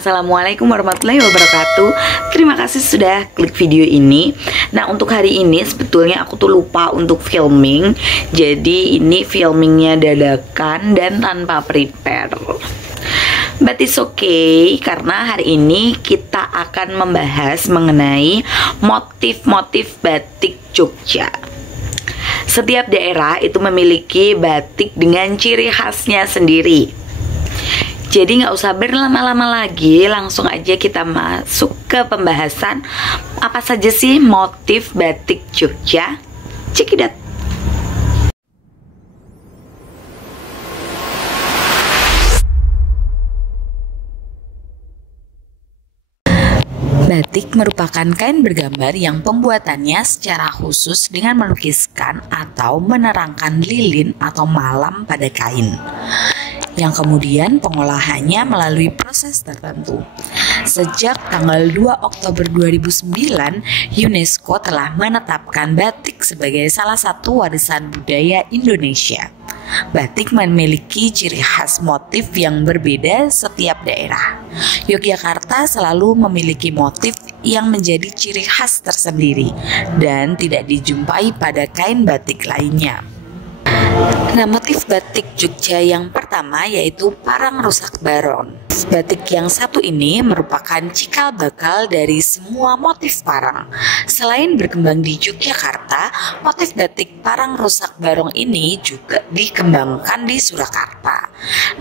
Assalamualaikum warahmatullahi wabarakatuh. Terima kasih sudah klik video ini. Nah, untuk hari ini sebetulnya aku tuh lupa untuk filming. Jadi ini filmingnya dadakan dan tanpa prepare. But it's okay, karena hari ini kita akan membahas mengenai motif-motif batik Jogja. Setiap daerah itu memiliki batik dengan ciri khasnya sendiri. Jadi nggak usah berlama-lama lagi, langsung aja kita masuk ke pembahasan apa saja sih motif batik Jogja. Check it out. Batik merupakan kain bergambar yang pembuatannya secara khusus dengan melukiskan atau menerangkan lilin atau malam pada kain, yang kemudian pengolahannya melalui proses tertentu. Sejak tanggal 2 Oktober 2009, UNESCO telah menetapkan batik sebagai salah satu warisan budaya Indonesia. Batik memiliki ciri khas motif yang berbeda setiap daerah. Yogyakarta selalu memiliki motif yang menjadi ciri khas tersendiri dan tidak dijumpai pada kain batik lainnya. Nah, motif batik Jogja yang pertama yaitu Parang Rusak Barong. Batik yang satu ini merupakan cikal bakal dari semua motif parang. Selain berkembang di Yogyakarta, motif batik Parang Rusak Barong ini juga dikembangkan di Surakarta.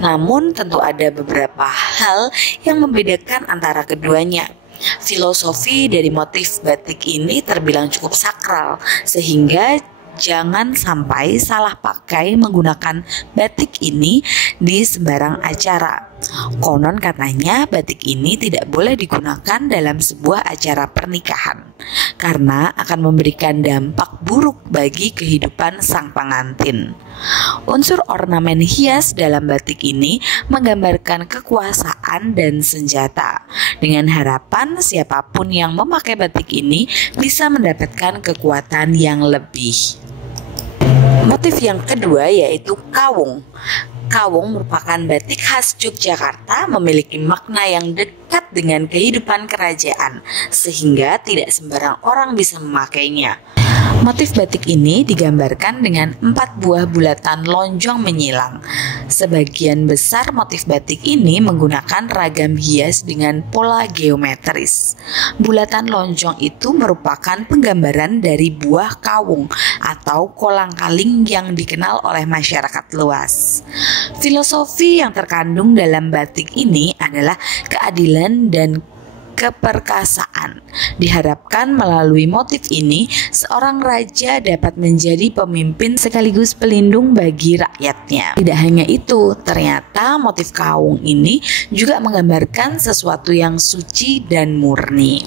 Namun tentu ada beberapa hal yang membedakan antara keduanya. Filosofi dari motif batik ini terbilang cukup sakral, sehingga jangan sampai salah pakai menggunakan batik ini di sembarang acara. Konon katanya batik ini tidak boleh digunakan dalam sebuah acara pernikahan karena akan memberikan dampak buruk bagi kehidupan sang pengantin. Unsur ornamen hias dalam batik ini menggambarkan kekuasaan dan senjata, dengan harapan siapapun yang memakai batik ini bisa mendapatkan kekuatan yang lebih. Motif yang kedua yaitu kawung. Kawung merupakan batik khas Yogyakarta, memiliki makna yang dekat dengan kehidupan kerajaan, sehingga tidak sembarang orang bisa memakainya. Motif batik ini digambarkan dengan 4 buah bulatan lonjong menyilang. Sebagian besar motif batik ini menggunakan ragam hias dengan pola geometris. Bulatan lonjong itu merupakan penggambaran dari buah kawung atau kolang-kaling yang dikenal oleh masyarakat luas. Filosofi yang terkandung dalam batik ini adalah keadilan dan keperkasaan. Diharapkan melalui motif ini, seorang raja dapat menjadi pemimpin sekaligus pelindung bagi rakyatnya. Tidak hanya itu, ternyata motif kawung ini juga menggambarkan sesuatu yang suci dan murni.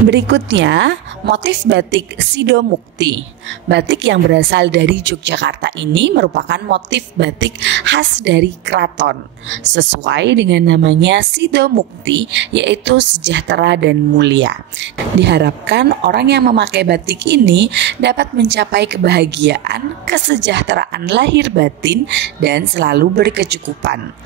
Berikutnya, motif batik Sidomukti. Batik yang berasal dari Yogyakarta ini merupakan motif batik khas dari keraton. Sesuai dengan namanya Sidomukti, yaitu sejahtera dan mulia. Diharapkan orang yang memakai batik ini dapat mencapai kebahagiaan, kesejahteraan lahir batin, dan selalu berkecukupan.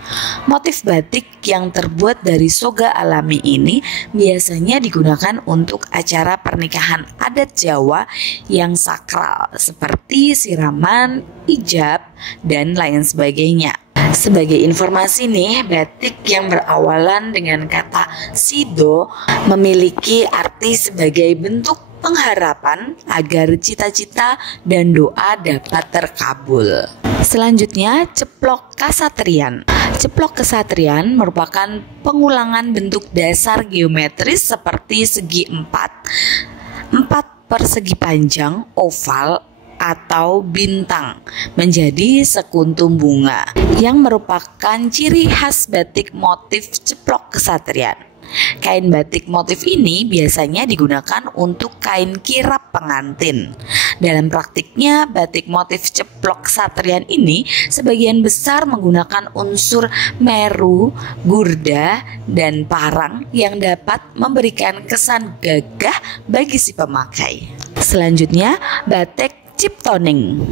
Motif batik yang terbuat dari soga alami ini biasanya digunakan untuk acara pernikahan adat Jawa yang sakral seperti siraman, ijab, dan lain sebagainya. Sebagai informasi nih, batik yang berawalan dengan kata sido memiliki arti sebagai bentuk pengharapan agar cita-cita dan doa dapat terkabul. Selanjutnya, ceplok kasatrian. Ceplok kasatrian merupakan pengulangan bentuk dasar geometris seperti segi 4 persegi panjang, oval, atau bintang menjadi sekuntum bunga yang merupakan ciri khas batik motif ceplok kasatrian. Kain batik motif ini biasanya digunakan untuk kain kirap pengantin. Dalam praktiknya, batik motif ceplok satrian ini sebagian besar menggunakan unsur meru, gurda, dan parang yang dapat memberikan kesan gagah bagi si pemakai. Selanjutnya, batik ciptoning.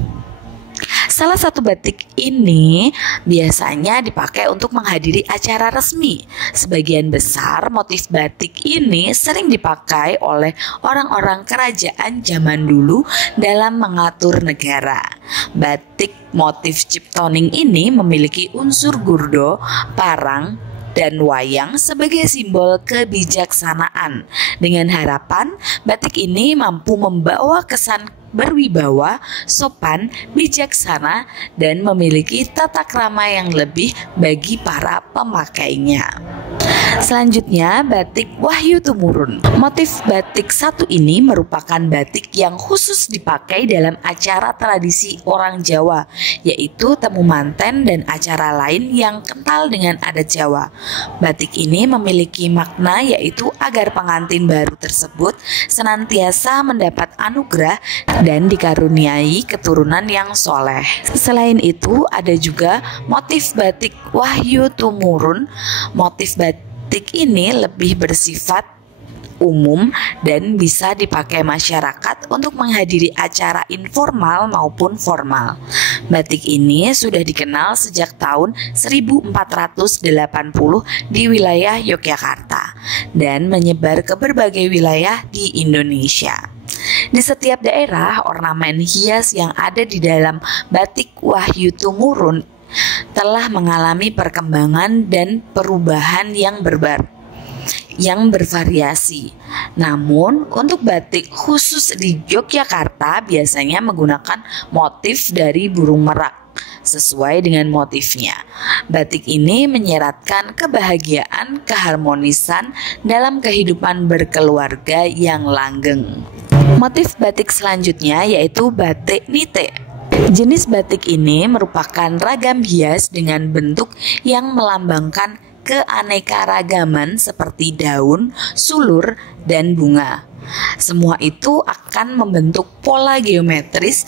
Salah satu batik ini biasanya dipakai untuk menghadiri acara resmi. Sebagian besar motif batik ini sering dipakai oleh orang-orang kerajaan zaman dulu dalam mengatur negara. Batik motif Ciptoning ini memiliki unsur gurdo, parang, dan wayang sebagai simbol kebijaksanaan. Dengan harapan batik ini mampu membawa kesan berwibawa, sopan, bijaksana, dan memiliki tata krama yang lebih bagi para pemakainya. Selanjutnya, batik Wahyu Tumurun. Motif batik satu ini merupakan batik yang khusus dipakai dalam acara tradisi orang Jawa, yaitu temu manten dan acara lain yang kental dengan adat Jawa. Batik ini memiliki makna yaitu agar pengantin baru tersebut senantiasa mendapat anugerah dan dikaruniai keturunan yang soleh. Selain itu, ada juga motif batik Wahyu Tumurun. Motif batik ini lebih bersifat umum dan bisa dipakai masyarakat untuk menghadiri acara informal maupun formal. Batik ini sudah dikenal sejak tahun 1480 di wilayah Yogyakarta dan menyebar ke berbagai wilayah di Indonesia. Di setiap daerah, ornamen hias yang ada di dalam batik Wahyu Tumurun telah mengalami perkembangan dan perubahan yang bervariasi. Namun, untuk batik khusus di Yogyakarta biasanya menggunakan motif dari burung merak sesuai dengan motifnya. Batik ini menyeratkan kebahagiaan, keharmonisan dalam kehidupan berkeluarga yang langgeng. Motif batik selanjutnya yaitu batik nite. Jenis batik ini merupakan ragam hias dengan bentuk yang melambangkan keanekaragaman seperti daun, sulur, dan bunga. Semua itu akan membentuk pola geometris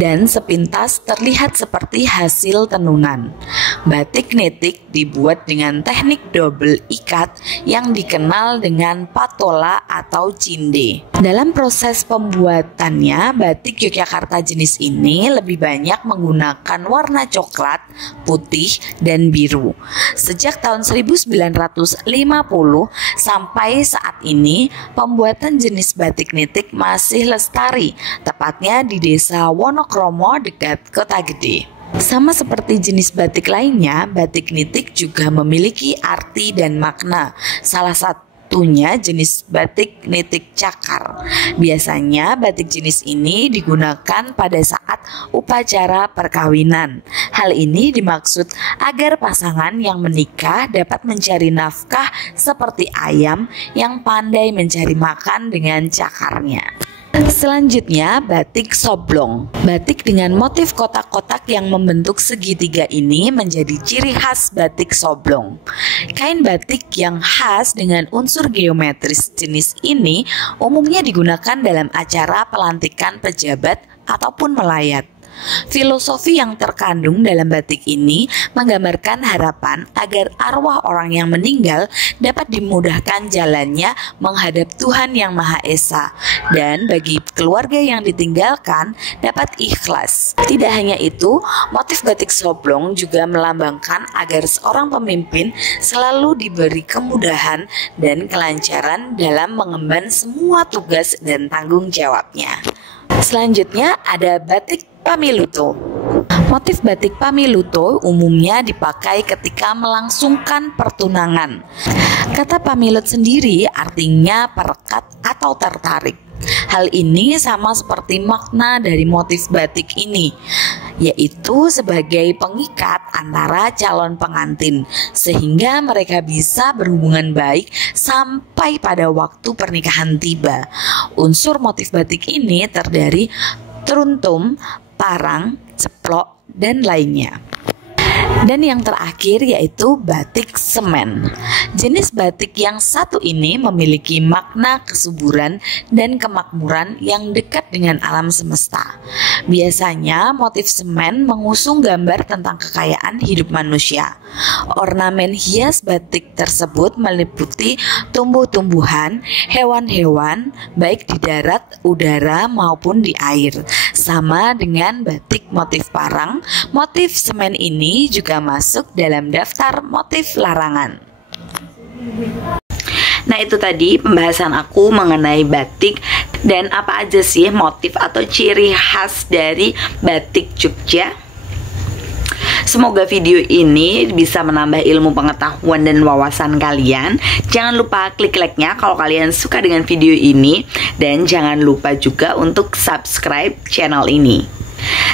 dan sepintas terlihat seperti hasil tenunan. Batik nitik dibuat dengan teknik double ikat yang dikenal dengan patola atau cinde. Dalam proses pembuatannya, batik Yogyakarta jenis ini lebih banyak menggunakan warna coklat, putih, dan biru. Sejak tahun 1950 sampai saat ini, pembuatan jenis batik nitik masih lestari, tepatnya di Desa Wonokromo dekat Kota Gede. Sama seperti jenis batik lainnya, batik nitik juga memiliki arti dan makna. Salah satunya jenis batik nitik cakar. Biasanya batik jenis ini digunakan pada saat upacara perkawinan. Hal ini dimaksud agar pasangan yang menikah dapat mencari nafkah seperti ayam yang pandai mencari makan dengan cakarnya. Selanjutnya, batik soblong. Batik dengan motif kotak-kotak yang membentuk segitiga ini menjadi ciri khas batik soblong. Kain batik yang khas dengan unsur geometris jenis ini umumnya digunakan dalam acara pelantikan pejabat ataupun melayat. Filosofi yang terkandung dalam batik ini menggambarkan harapan agar arwah orang yang meninggal dapat dimudahkan jalannya menghadap Tuhan Yang Maha Esa, dan bagi keluarga yang ditinggalkan dapat ikhlas. Tidak hanya itu, motif batik soblong juga melambangkan agar seorang pemimpin selalu diberi kemudahan dan kelancaran dalam mengemban semua tugas dan tanggung jawabnya. Selanjutnya ada batik Pamiluto. Motif batik Pamiluto umumnya dipakai ketika melangsungkan pertunangan. Kata pamilut sendiri artinya perekat atau tertarik. Hal ini sama seperti makna dari motif batik ini, yaitu sebagai pengikat antara calon pengantin sehingga mereka bisa berhubungan baik sampai pada waktu pernikahan tiba. Unsur motif batik ini terdiri teruntum, parang, ceplok, dan lainnya. Dan yang terakhir yaitu batik semen. Jenis batik yang satu ini memiliki makna kesuburan dan kemakmuran yang dekat dengan alam semesta. Biasanya motif semen mengusung gambar tentang kekayaan hidup manusia. Ornamen hias batik tersebut meliputi tumbuh-tumbuhan, hewan-hewan, baik di darat, udara, maupun di air. Sama dengan batik motif parang, motif semen ini juga masuk dalam daftar motif larangan. Nah, itu tadi pembahasan aku mengenai batik dan apa aja sih motif atau ciri khas dari batik Jogja. Semoga video ini bisa menambah ilmu pengetahuan dan wawasan kalian. Jangan lupa klik like-nya kalau kalian suka dengan video ini. Dan jangan lupa juga untuk subscribe channel ini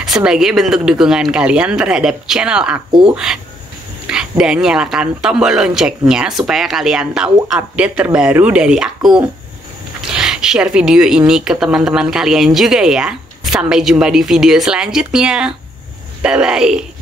sebagai bentuk dukungan kalian terhadap channel aku. Dan nyalakan tombol loncengnya supaya kalian tahu update terbaru dari aku. Share video ini ke teman-teman kalian juga ya. Sampai jumpa di video selanjutnya. Bye-bye.